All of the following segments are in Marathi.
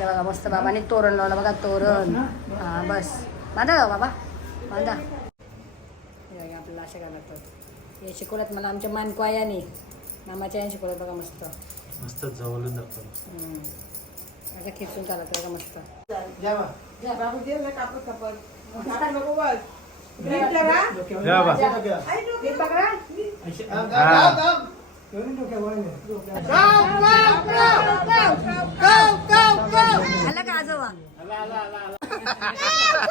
इकडे बघा मस्त बाबाने तोरण लावलं बघा तोरण हा बस बांधा का बाबा बांधा हे बघा, आपल्याला अशा काय लागतात हे शिकवल्यात मला आमच्या मानकवायाने मामाच्या याने शिकवलं बघा मस्त मस्त जवळून दाखवलं हम्म. आता खेचून चालत बघा मस्त बाबू Go go go go go go go！阿拉跟着哇，阿拉阿拉阿拉！Go go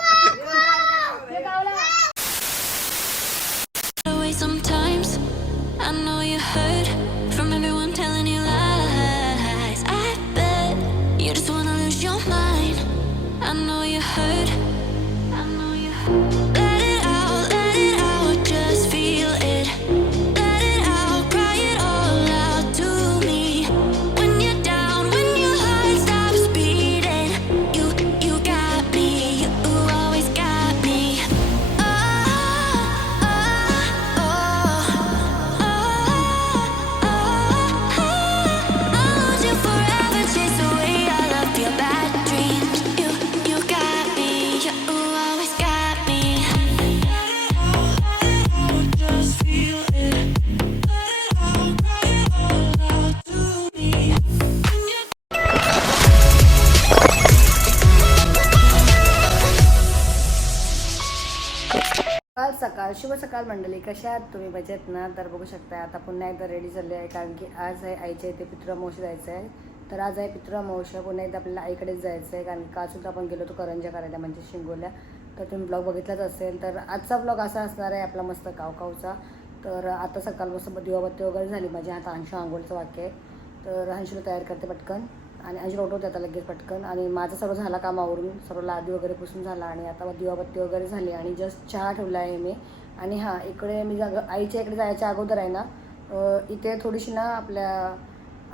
go！别搞了。शुभ सकाळ मंडळी. कशा आहात तुम्ही? बजेत ना? तर बघू शकता आता पुन्हा एकदा रेडी झाले आहे कारण की आज आहे आईच्या इथे पितृमावशी जायचं आहे. तर आज आहे पितृमावश पुन्हा एकदा आपल्याला आईकडेच जायचं आहे कारण का सुद्धा आपण गेलो होतो करंजा करायला म्हणजे शिंगोल्या. तर तुम्ही ब्लॉग बघितलाच असेल तर आजचा ब्लॉग असा असणार आहे आपला मस्त कावकावचा. तर आता सकाळ दिवाबत्ती वगैरे झाली माझ्या आता अंशू आंघोळचं वाक्य आहे. तर अंशूला तयार करते पटकन आणि अंशूला उठवते आता लगेच पटकन. आणि माझं सर्व झाला कामावरून सर्व लादी वगैरे पुसून झाला आणि आता दिवाबत्ती वगैरे झाली आणि जस्ट चहा ठेवला आहे मी. आणि हां इकडे मी जाग आईच्या इकडे जायच्या अगोदर आहे ना इथे थोडीशी ना आपल्या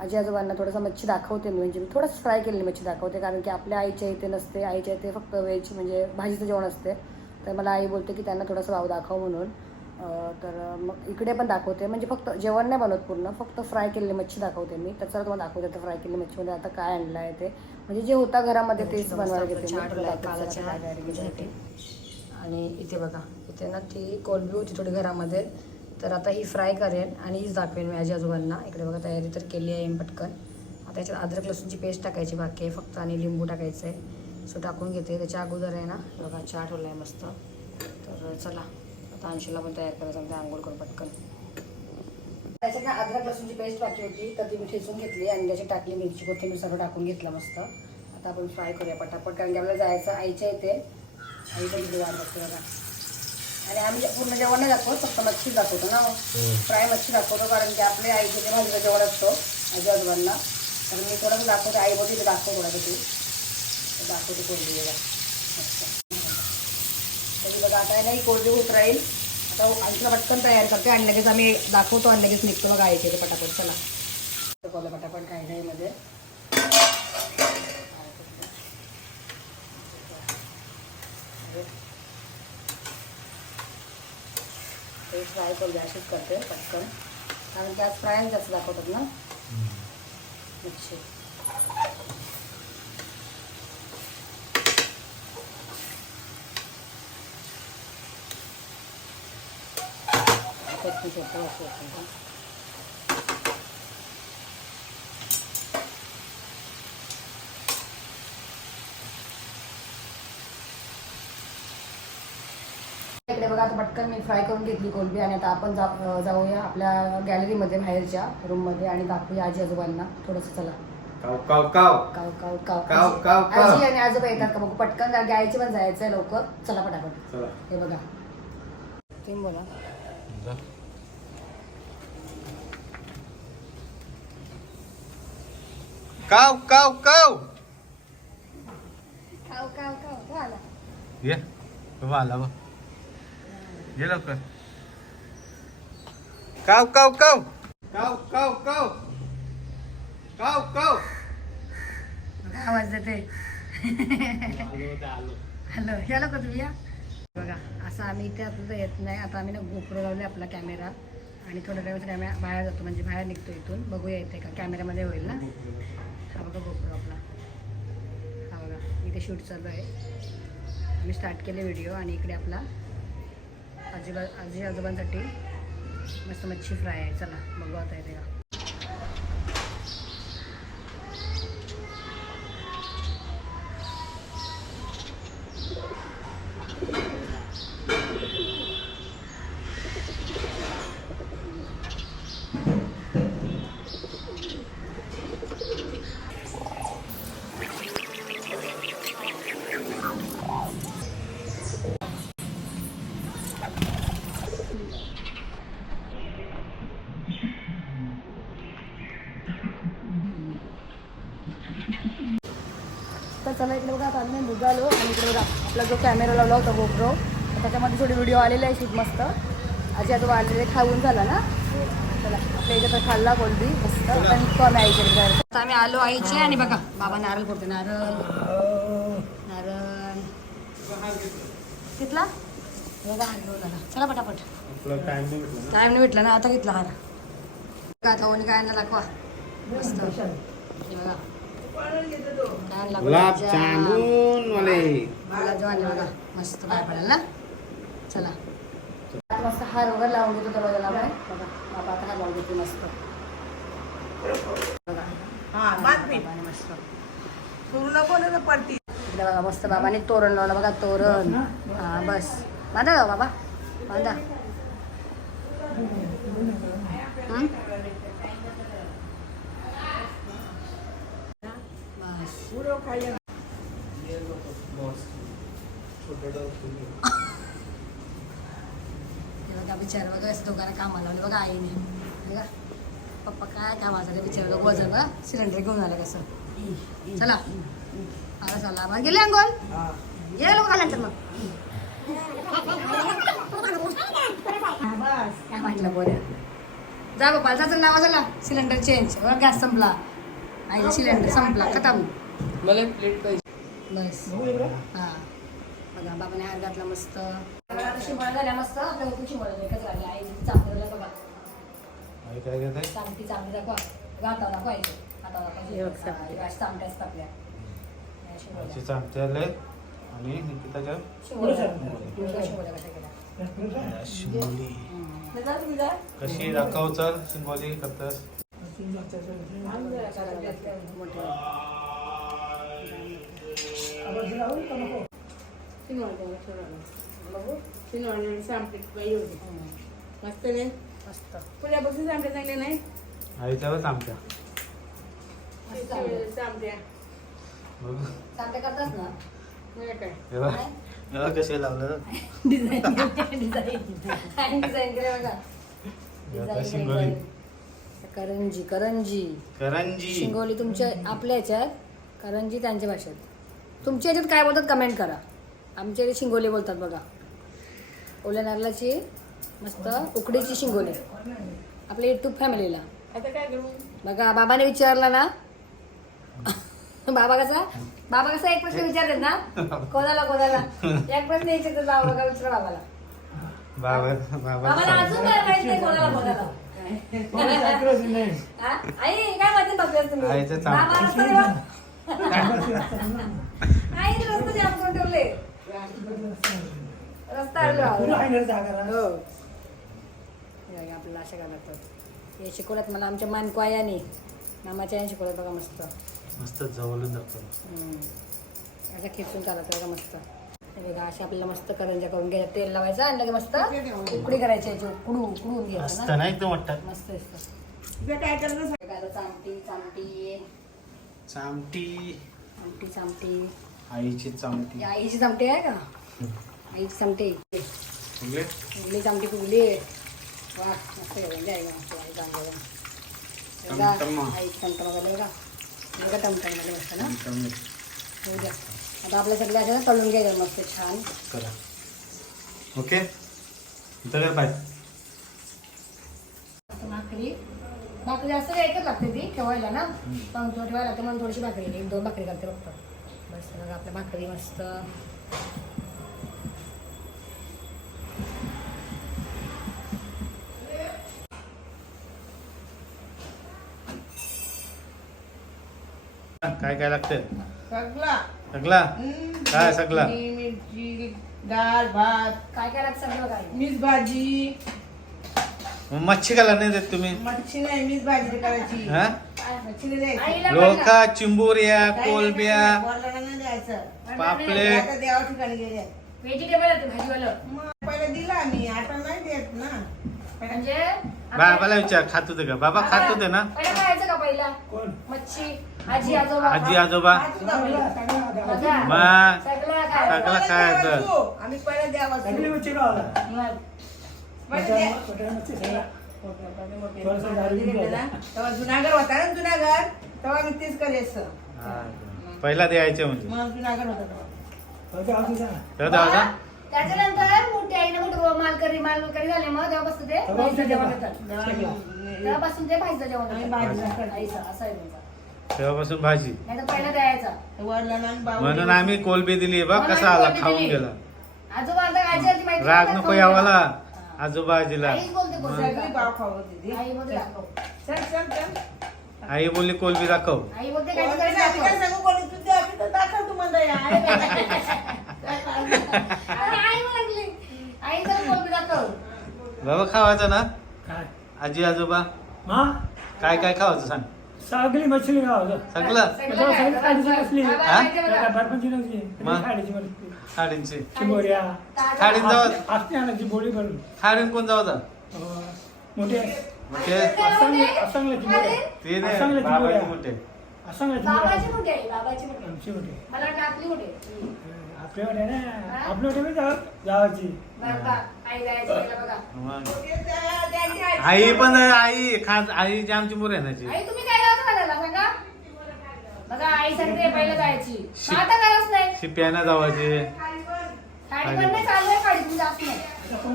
आजी आजोबांना थोडंसं मच्छी दाखवते मी म्हणजे मी थोडंसं फ्राय केलेली मच्छी दाखवते कारण की आपल्या आईच्या इथे नसते आईच्या इथे फक्त व्हेज म्हणजे भाजीचं जेवण असते. तर मला आई बोलते की त्यांना थोडंसं भाव दाखव म्हणून. तर मग इकडे पण दाखवते म्हणजे फक्त जेवण नाही बनवत पूर्ण फक्त फ्राय केलेली मच्छी दाखवते मी. तर चला तुम्हाला दाखवते तर फ्राय केलेली मच्छीमध्ये आता काय आणलं आहे ते. म्हणजे जे होता घरामध्ये तेच बनवायला घेते. आणि इथे बघा इथे ना ती कोलबी होती थोडी घरामध्ये. तर आता ही फ्राय करेन आणि हीच दाखवेन मी आजी आजोबांना. इकडे बघा तयारी तर केली आहे पटकन. आता याच्यात अद्रक लसूणची पेस्ट टाकायची बाकी आहे फक्त आणि लिंबू टाकायचं आहे सो टाकून घेते त्याच्या अगोदर आहे ना. बघा चहा ठेवला आहे मस्त. तर चला आता अंशूला पण तयार करायचं आणि आंघोळ करून पटकन. त्याच्यात ना अद्रक लसूणची पेस्ट टाकली होती तर ती मी ठेचून घेतली आणि त्याची टाकली मिरची कोथिंबीर सर्व टाकून घेतलं मस्त. आता आपण फ्राय करूया पटापट कारण की आपल्याला जायचं आईच्या इथे. आणि आम्ही पूर्ण जेवण नाही दाखवत फक्त मच्छी दाखवतो ना. फ्राय मच्छी दाखवतो कारण की आपल्या आईचे ते भाजीचं जेवण असतो आजी आजोबांना. तर मी थोडंसं दाखवते आई बोलते ते दाखव थोडं तर दाखवते कोरडी तरी बघा आता नाही कोरडी होत राहील. आता आईला पटकन तयार करते आणि लगेच आम्ही दाखवतो आणि लगेच निघतो बघा आईचे ते पटापट. चला. पटापट काही नाही मध्ये. ते फ्राय करू अशीच करते पटकन. कारण की आज फ्राय जास्त दाखवतात ना? पटकन सोपं असं इकडे बघा आता पटकन मी फ्राय करून घेतली कोलबी आणि आता आपण जा जाऊया आपल्या गॅलरीमध्ये बाहेरच्या रूममध्ये आणि दाखवूया आजी आजोबांना. थोडंसं चला. काव काव काव. काव काव काव. काव, आजी- काव, काव. आजी आणि आजोबा येतात का बघू? पटकन जा- गायची पण जायचंय लवकर. चला पटापट. चला. हे बघा. तुम्ही बोला. काव काव काव. काव काव काव. काव आला. ये. बाबा आला बघ. ये लवकर. काव काव काव. काव काव काव. काव काव. आवाज देते. हॅलो या लोक तुम्ही या. बघा असं आम्ही इथे आपलं येत नाही. आता आम्ही ना गोप्रो लावले आपला कॅमेरा आणि थोड्या वेळात कॅमेरा बाहेर जातो म्हणजे बाहेर निघतो इथून. बघूया येते का कॅमेऱ्यामध्ये होईल ना. हा बघा गोप्रो आपला. इथे शूट चालू आहे. आम्ही स्टार्ट केले व्हिडिओ आणि इकडे आपला आजीबा आजी आजोबांसाठी मस्त मच्छी फ्राय आहे. चला बघू आता इथे का चला इकडे बघा आता आम्ही निघालो आणि इकडे बघा आपला जो कॅमेरा लावला होता गोप्रो त्याच्यामध्ये थोडी व्हिडिओ आलेला आहे शूट मस्त. आजी आजोबा आलेले खाऊन झाला ना? चला आपल्या इथे तर खाल्ला कोलबी मस्त. आता आम्ही आता आलो आईचे आणि बघा बाबा नारळ फोडते नारळ. नारळ. घेतला? चला पटापट. टाइम नाही भेटला ना. आता घेतला हार बघा आता ओणी काय आणला दाखवा. मस्त. बघा. गुलाब. जामुन वाले। बघा मस्त बाहेर पडेल ना. चला. मस्त हार वगैरे लावून देतो दरवाजाला बघा बाबा आता हार लावून देते मस्त. बघा. हा बातमी बाबाने मस्त. पडती. बघा मस्त बाबाने तोरण लावलं बघा तोरण. हा बस. बांधा बाबा. बांधा हं? बस पुरं खायला हे बघा बिचार बघा असं दोघांना कामाला लावलं. बघा आईने. बघा पप्पा काय कामाचं बिचार बघा वजन बघा सिलेंडर घेऊन आलं कसं. चला. आता चला. मग गेले अंगोल गेले लोक नंतर मग. काय म्हटलं बोल. जा बाबा जा चल लावा चला. सिलेंडर चेंज बघा गॅस संपला. आईचा सिलेंडर संपला खतम. मला एक प्लेट पाहिजे. बस. हा बघा बाबाने हात घातला मस्त. झाल्या मस्त. आपल्या होती शिंबळ एकच लागली आई चांगलं बघा. आई काय घेत आहे चांगली चांगली दाखवा. गाता दाखवायची आता दाखवायची चांगल्या असतात आपल्या. आणि निकिताच्या कशा दाखव चल. शिंगोली करतास. मोठे. मस्त नाही मस्त पुण्यापासून चांगले नाही आईच्यावरच कसे लावलं करंजी करंजी. करंजी. शिंगोली तुमच्या आपल्या ह्याच्यात करंजी त्यांच्या भाषेत. तुमच्या ह्याच्यात काय बोलतात कमेंट करा. आमच्या इथे शिंगोली बोलतात बघा. ओल्या नारळाची मस्त उकडीची शिंगोली. आपल्या युट्यूब फॅमिलीला आता काय करू? बघा बाबाने विचारला ना. बाबा कसा? बाबा कसा एक प्रश्न विचारतात ना? कोणाला कोणाला? एक प्रश्न विचारतात बाबा बघा विचारा बाबाला. बाबा बाबा बाबाला अजून काय माहीत नाही कोणाला कोणाला? आई काय माहिती बघतेस तुम्ही. बाबा रस्ता जाम करून ठेवले. रस्ता आडला. हो. आपल्याला अशा काय लागतात हे शिकवल्यात मला आमच्या मानकवायाने. मामाच्या याने शिकवल्यात बघा मस्त. मस्त जवळून हम्म. असं खिचून चालत बघा मस्त. हे बघा अशा आपल्याला मस्त करंजा करून घ्यायचं तेल लावायचं आणि लगे मस्त उकडी करायची याची उकडू उकडून घ्यायचं मस्त ना नाही एकदम वाटतात मस्त तुझं काय आता चामटी चामटी. चामटी. आमटी चामटी. आईची चामटी. आईची चामटी आहे का? आईची चामटी फुगे फुगली? चामटी फुगली वा मस्त म्हणजे आहे मस्त आहे चांगलं हे बघा, टमटम. आईची टमटम वगैरे बघा. बघा टमटममध्ये मस्त ना? टमटम होऊ द्या. आता आपल्या सगळ्या असं तळून घ्यायचं मस्त छान. करा. ओके? बाय भाकरी. भाकरी जास्त काय एकच लागते ती ठेवायला ना. पण तुला ठेवायला लागते म्हणून थोडीशी भाकरी एक दोन भाकरी करते फक्त. बस बघा आपल्या भाकरी मस्त. काय काय लागतं सगळा. सगळा? हम्म, काय सगळा? चटणी, मिरची डाळ भात. काय काय लागतं सगळं काय मीच भाजी. मग मच्छी घाला नाही देत तुम्ही? मच्छी नाही मीच भाजी करायची. हा? मच्छी नाही द्यायची. लोका चिंबोऱ्या कोलब्या नाही द्यायचं. पापलेट. आता देवा ठिकाणी गेले. व्हेजिटेबल आहे भाजीवालं. मग पहिला दिला आम्ही आता नाही देत ना. म्हणजे बाबाला विचार खात होते का? बाबा खात होते ना? पहिला खायचं का पहिला? मच्छी आजी आजोबा. आजी आजोबा. आज तुझा पहिला. बघा. मग? सगळं काय सगळं पहिला खायचं. आम्ही पहिला द्यावा जुनागड होता ना जुनागड तेव्हा आम्ही तेच हा. पहिला द्यायचे म्हणजे मग जुनागड होता त्याच्यानंतर मोठी आईने मोठं मालकरी मालकरी झाले मग तेव्हापासून ते भाईचं जेवण तेव्हापासून ते भाईचं जेवण असं आहे. तेव्हापासून भाजी. पहिला द्यायचा म्हणून आम्ही कोलबी दिली. बा कसा आला कोलबी खाऊन. गेला. आजोबा राग नाही नको यावाला. आजोबा आजीला आईच बोलते कोणत्या सगळी भाव खाऊ दिदी आई बोलते दाखव. चल चल चल. आई बोलली कोलबी दाखव. आई बोलते काय कोणी करायचं नाही, काय दाखव. सांगू कोणी तू द्या, मी तर दाखव तू म्हणता या. आहे बाई. अरे आई म्हणली आई तर बोलते दाखव. बाबा खावायचं ना? काय? आजी आजोबा? मा? काय काय खावायचं सांग. सगळी मछली खावं सगळं? सगळं काय? सगळी खायची. नसली. बाबा, हा? माहिती आहे बघा. बर्फाची नव्हती मग? खायची म्हणते खाडींची. चिंबोऱ्या ताजा- खाडीन जावं असते आणायची बोळी भरून. खाडीन कोण जावं अं, मोठे. मोठे. असंगले असंगले ते नाही असंगले मोठे. असंगले बाबाची मोठी आई बाबाची मोठी. आमची मोठे. मला आपली मोठी. ना. जावाची पण आई. खास आमची आई तुम्ही काय लावता घालायला सांगा बघा आई सांगते पहिलं जायची. मग आता गरज नाही. शिप्याना पण चालू आहे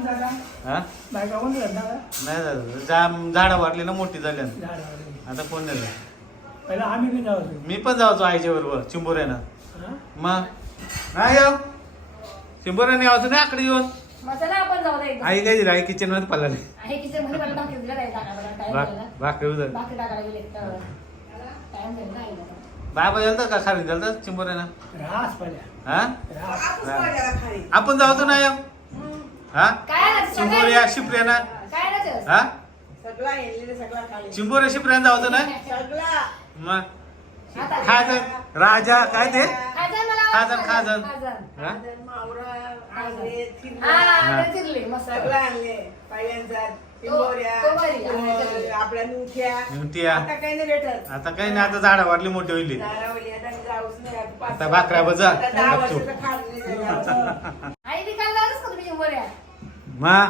जागा हा? बायका कोण जात नाही झालं जाम झाडं वाटली ना मोठी झाली. आता कोण. पहिला आम्ही बी जावतो मी पण जायचो आईच्या बरोबर चिंबोऱ्यानं? मग? नाही येऊ चिंबोऱ्याने यावं नाही आकडे येऊन मग चला आपण जाऊ दे एकदा. आई काय दिली? आई किचनमध्ये पडला आहे किचनमध्ये मला भाकरी टाइम झाला. भाकरी टाकायला गेले टाइम झाला ना आईला. बाबा गेलता का खाली? गेलता चिंबोऱ्यानं? रास हा? आपूस खाली. आपण जाऊतो ना येऊ? हा? चिंबोऱ्या शिपऱ्याना? काय? हा? सगळा हेरलेलं सगळा खाली. चिंबोऱ्या शिपऱ्यानं जाऊतो ना सगळा. मग. खाजन राजा काय ते? खाजन मला खाजन, आवडतं. खाजन. खाजन. मावरा आंबे हा, थिरला ते चिरले मस्त. सगळं आणले. पायांचा पिंबोऱ्या तो बरी, आणले अं, सगळे. आपल्या. आता काही नाही भेटत. आता काही नाही आता झाडा वाढली मोठी होईल. दारावली आता मी जाऊच नाही. आता पाच- आता भाकऱ्या बजा. आता दहा गपचूप. वर्षाचं खाल्लं नाही झालं. आई विकायला का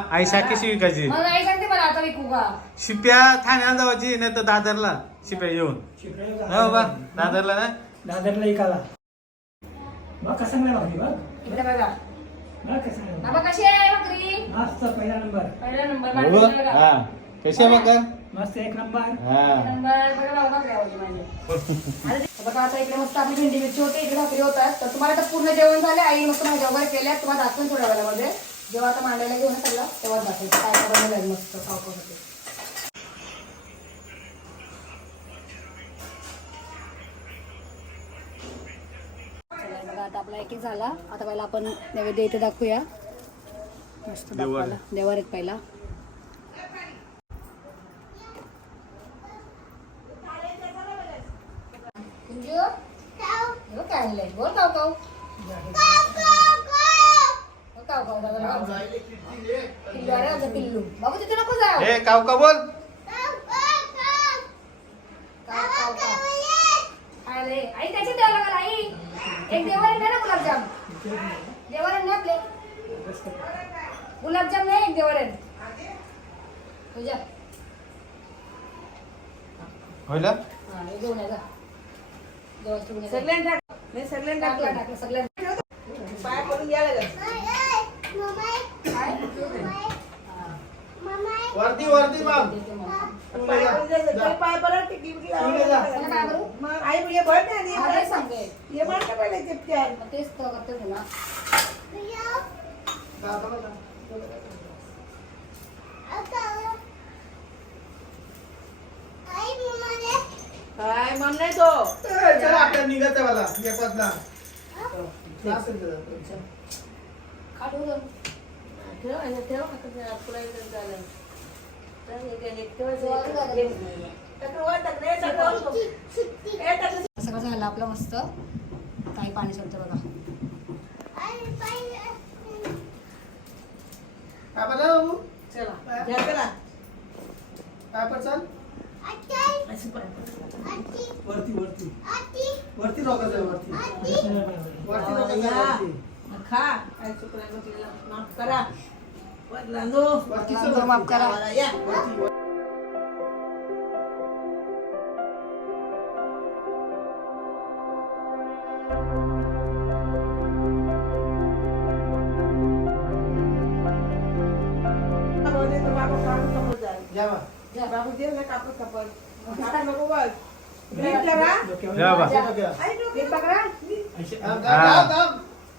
आई विकायची? मग आई सांगते मला आता विकू का? शिप्या ठाण्याला जावायची नाही तर दादरला. शिप्या येऊन. हो बा. दादरला. ना? दादरला इकाला बघ कसं नाही भाकरी बघ. इकडे बघा. बघ कसं नाही बाबा कशी आहे भाकरी? मस्त पहिला नंबर. पहिला नंबर भाकरी बघा. हा. कशी आहे बघा मस्त एक नंबर. हा. नंबर बघा बाबा भाकरी आवडली माझी. आता बघा आता इकडे मस्त आपली भेंडी मिरची होते इकडे भाकरी होतात. तर तुम्हाला आता पूर्ण जेवण झाले आई मस्त वगैरे केल्या तुम्हाला दाखवून थोड्या वेळामध्ये. जेव्हा आता मांडायला घेऊन सगळं तेव्हा काय मस्त बघा आता आपला एक एक झाला. आता पहिला आपण नैवेद्य इथे दाखवूया. मस्त देवार. दाखवायला. देवार आहेत पहिला कुंजू हो काय आणलंय बोल काव काव हो, काव काव दादा नाव सांग. पिल्लू अरे आमचा पिल्लू बाबू तिथे नको जाऊ ए काव का बोल? आई त्याची द्यावं लागल आई. एक देवार ना गुलाबजाम. देवार ना आपले गुलाबजाम नाही एक तुझ्या होईल हा हे घेऊन ये. सगळ्यांना. नाही, सगळ्यांना टाकलं टाक. टाकलं सगळ्यांना. पाय पडून. काय? वरती वरती मग. पाय पडून द्यायचं. जर पाय पडला, टिकली बिकली लावावं जा. लागत. त्याला काय करू मग आई ये भर ना, ये हा, भर तेच भर पहिलं. मग तर करते तुला काय मग नाही तो चला आपल्या निघत मला खाली. ठेव आणि ठेव आता ते पुढे इकडे झालं. सगळं झालं आपलं मस्त. काही पाणी सोडतं बघा. वरती वरती. वरती वरती. वरती. खा. काय चुकलं करा. वर रांधो. वरतीचं रांधो, माफ करा. गावाला या. बाबा, बाबा, कापूस कापत जा. या बा. जा, बाबू दे ना कापूस कापत. कापूस नको बस. नीट जरा.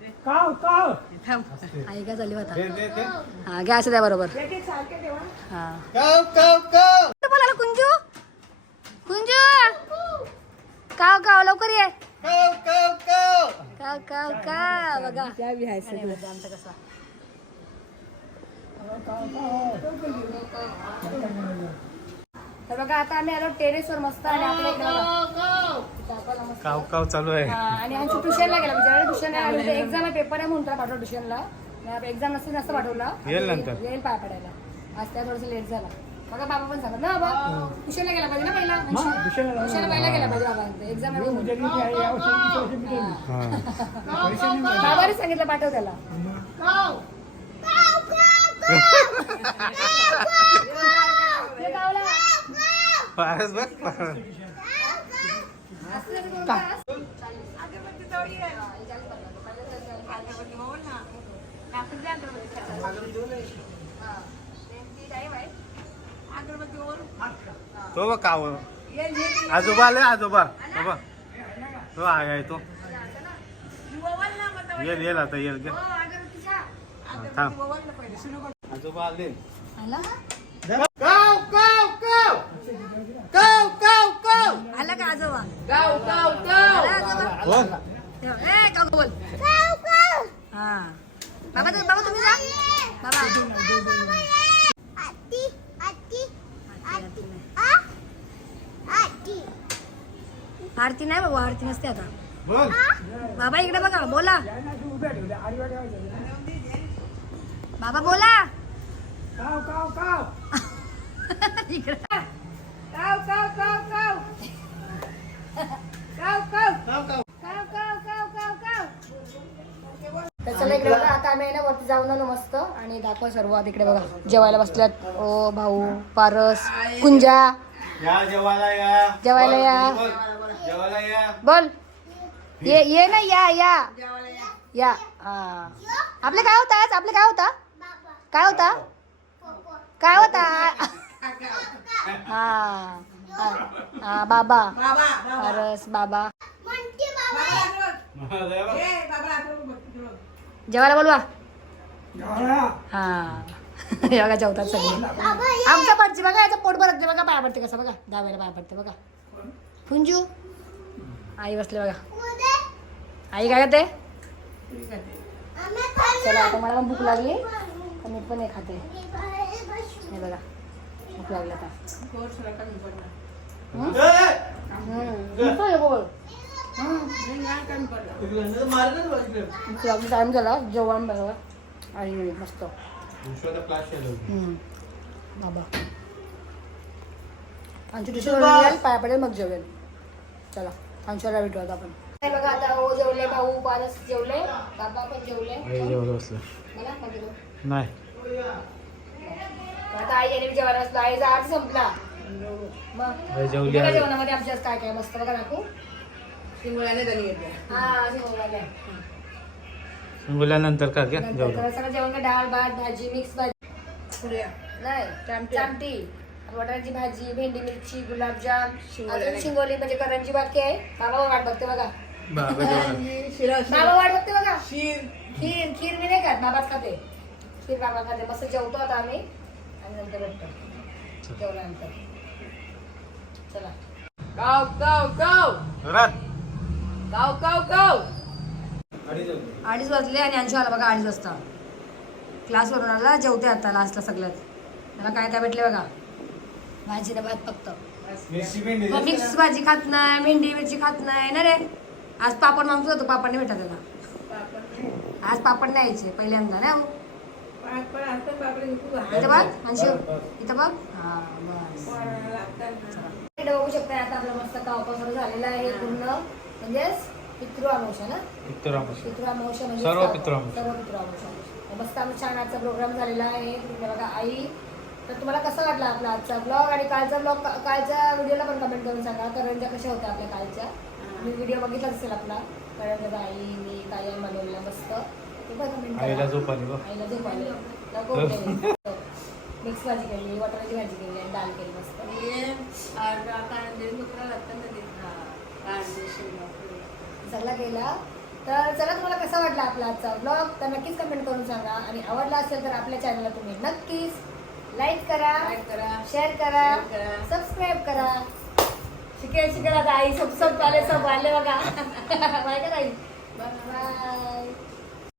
काव काव बोल काव. ये चला बोल. बोल. बोल. होता हा गॅस द्या बरोबर. हा. काव काव काव. बोलायला कुंजू? कुंजू? काव काव लवकर ये. काव काव काव. काव काव काव. बघा. त्या बी आहे आमचा कसा. तर बघा आता आम्ही आलो टेरेसवर मस्त आणि आपल्या इकडे बघा. मस्त- काव काव चालू आहे. हा, आणि आमची ट्युशनला गेला म्हणजे ट्युशन एक्झाम आहे पेपर आहे म्हणून त्याला पाठवलं ट्युशनला. एक्झाम नसते नसतं पाठवलं. येईल नंतर. येईल पाय पडायला. आज त्या थोडंसं लेट झाला. बघा बाबा पण सांगत ना बाबा ट्युशनला गेला पाहिजे ना पहिला? ट्युशनला ट्युशनला पहिला गेला पाहिजे बाबा. एक्झाम आहे म्हणून. हा. बाबाने सांगितलं पाठव त्याला. हे गावला. फारच बघ. हा. तो बघ काव. आजोबा आले आजोबा बाबा तो आहे तो. येईल येईल आता. हो. सुरू कर. आजोबा आले काव काव काव आला का आजोबा? गाव, गाव, गाव. आला आजोबा? बोल. ठेव. ए, बोल. हा. बाबा तू- बाबा तुम्ही जा. बाबा. आरती नाही बाबा आरती नसते आता. बोल. बाबा इकडे बघा बोला. बाबा बोला. इकडे गाव, गाव, गाव, गाव. गाव, गाव. काव काव काव काव काव काव काव तर चला इकडे बघा आता आम्ही आहे ना वरती जाऊन आलो मस्त. आणि दाखवा सर्व आता इकडे बघा. जेवायला बसल्यात. ओ भाऊ पारस कुंजा. या जेवायला या. जेवायला या. बोल, जेवायला या बोल ये ये ना या या. या. हा. आपले काय होता आज? आपले काय होता? काय होता? काय होता हा. हा. हा बाबा. बाबा, बाबा. पारस बाबा बाबा, बाबा, जेवायला बोलवा. हा. बघा जेवतात सगळे. आमचा पडची बघा याचं पोट भरत बघा पाय पडते कसं बघा. दहाव्याला पाय पडते बघा. पुंजू आई बसले बघा. आई काय करते चला आता मला पण भूक लागली. तर मी पण हे खाते. हे बघा भूक लागली आता. गोड. टाइम झाला जेवण बघा आणि मस्त. बाबा. आमची पाया पडेल मग जेवेल. चला आमच्याला भेटू आता आपण बघा आता हो जेवले भाऊ पारस जेवले बाबा पण जेवले? नाही. आता आई गेली जेवायला बसलो. आईचा आज संपला. मग. जेवणामध्ये आमच्या काय काय मस्त बघा दाखवू. हा जेवणाला मुलानंतर का घ्या? नंतर जेवलं जरा सगळं जेवण डाळ भात भाजी मिक्स भाजी. पुऱ्या. नाही चामटी. भाजी भेंडी मिरची गुलाबजाम. शिंगोली. अजून शिंगोली म्हणजे करंजी बाकी आहे. बाबा वाट बघते बघा. बाबा जेवण. शिरा बाबा वाट बघते बघा. शीर खीर खीर मी नाही खात बाबाच खाते. खीर बाबा खाते. मस्त जेवतो आता आम्ही. आणि नंतर भेटतो. जेवल्यानंतर. चला. गाव गाव गाव. गाव गाव गाव अडीच वाजले. आणि अंशू आला बघा अडीच वाजता. क्लासवरून आला जेवते आता लास्टला सगळ्यात त्याला काय काय भेटले बघा? भाजी ना भात फक्त. मिक्स भाजी खात नाही भेंडी मिरची खात नाही ना रे? आज पापड मागतो होतो पापड नाही भेटत त्याला आज पापड नाही यायचे पहिल्यांदा ना हो? इथं बघ अंशू. इथं बघ. हा बस. बघू शकता आता आपला मस्त कावपा सुरू झालेला आहे पूर्ण. म्हणजेच पितृ अमावस्या ना? पित्तरामाशी. पितृ अमावस्या म्हणजे सर्व का- पितृ अमावस्या. सर्व पितृ अमावस्या मस्त आमचा छान आजचा प्रोग्राम झालेला आहे. बघा आई. तर तुम्हाला कसा वाटला आपला आजचा ब्लॉग आणि कालचा ब्लॉग कालच्या व्हिडिओला पण कमेंट करून सांगा. करंजा कशा होत्या आपल्या कालच्या? मी व्हिडिओ बघितला असेल आपला. करंजा आई मी काय बनवलेला मस्त. आईला झोप आली बघ. आईला झोप आली. मिक्स भाजी केली वाटाण्याची भाजी केली आणि डाळ केली मस्त. सगळा केला तर चला तुम्हाला कसा वाटला आपला आजचा ब्लॉग तर नक्कीच कमेंट करून सांगा. आणि आवडला असेल तर आपल्या चॅनलला तुम्ही नक्कीच लाईक करा शेअर करा सबस्क्राईब करा शिकेल शिकेल आता आई सब सब आले सब आले बघा. बाय का आई बाय